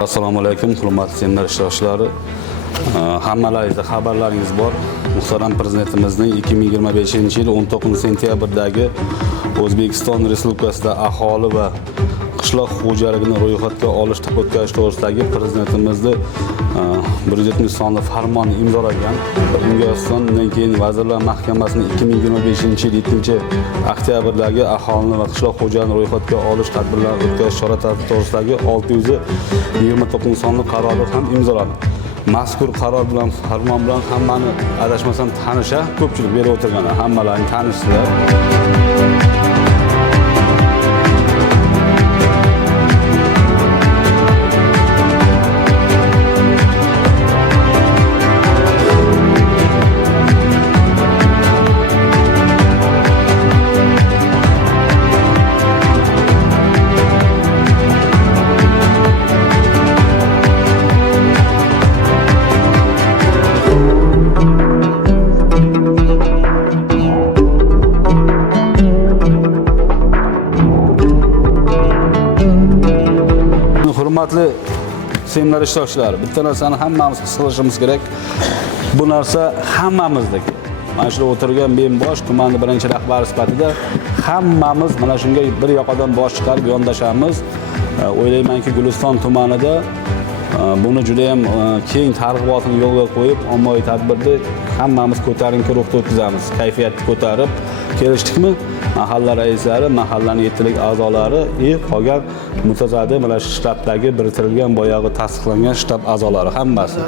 Assalomu alaykum, hurmatli seminar ishtirokchilari. Hammalaringizda xabarlaringiz bor. Muhtaram Prezidentimizning 2025-yil 19 sentyabrdagi O'zbekiston Respublikasida aholi va qishloq xo'jaligini ro'yxatga olishda o'tkazish to'g'risidagi Prezidentimizning 170 sonli farmonni imzolagan. Unga asoslandan keyin Vazirlar Mahkamasining 2025-yil 7-oktyabrdagi aholini va qishloq xo'jaligini ro'yxatga olish tadbirlarini o'tkazish chora-tadbir to'g'risidagi 629 sonli qarori ham imzolandi. Mazkur qaror bilan, farmon bilan hammani adashmasam tanisha, ko'pchilik berib o'tirganlar, hammalaring tanishsizlar. Hurmatli seminar ishtirokchilari, bitta narsani hammamiz his qilishimiz kerak. Bu narsa hammamizdagi. Mana shu o'tirgan men bosh tumanning birinchi rahbari sifatida hammamiz mana shunga bir yoqadan bosh chiqarib yondashamiz. O'ylaymanki, Guliston tumanida buni juda ham keng targ'ibotini yo'lga qo'yib, ommaviy tadbirda hammamiz ko'tarinki ruhda o'tkazamiz. Kayfiyatni ko'tarib kelishdikmi? Mahalla raislari, mahallaning yettalik a'zolari, qolgan mutasaddi mana shu shtabdagi biriktirilgan boyag'i tasdiqlangan shtab a'zolari hammasi.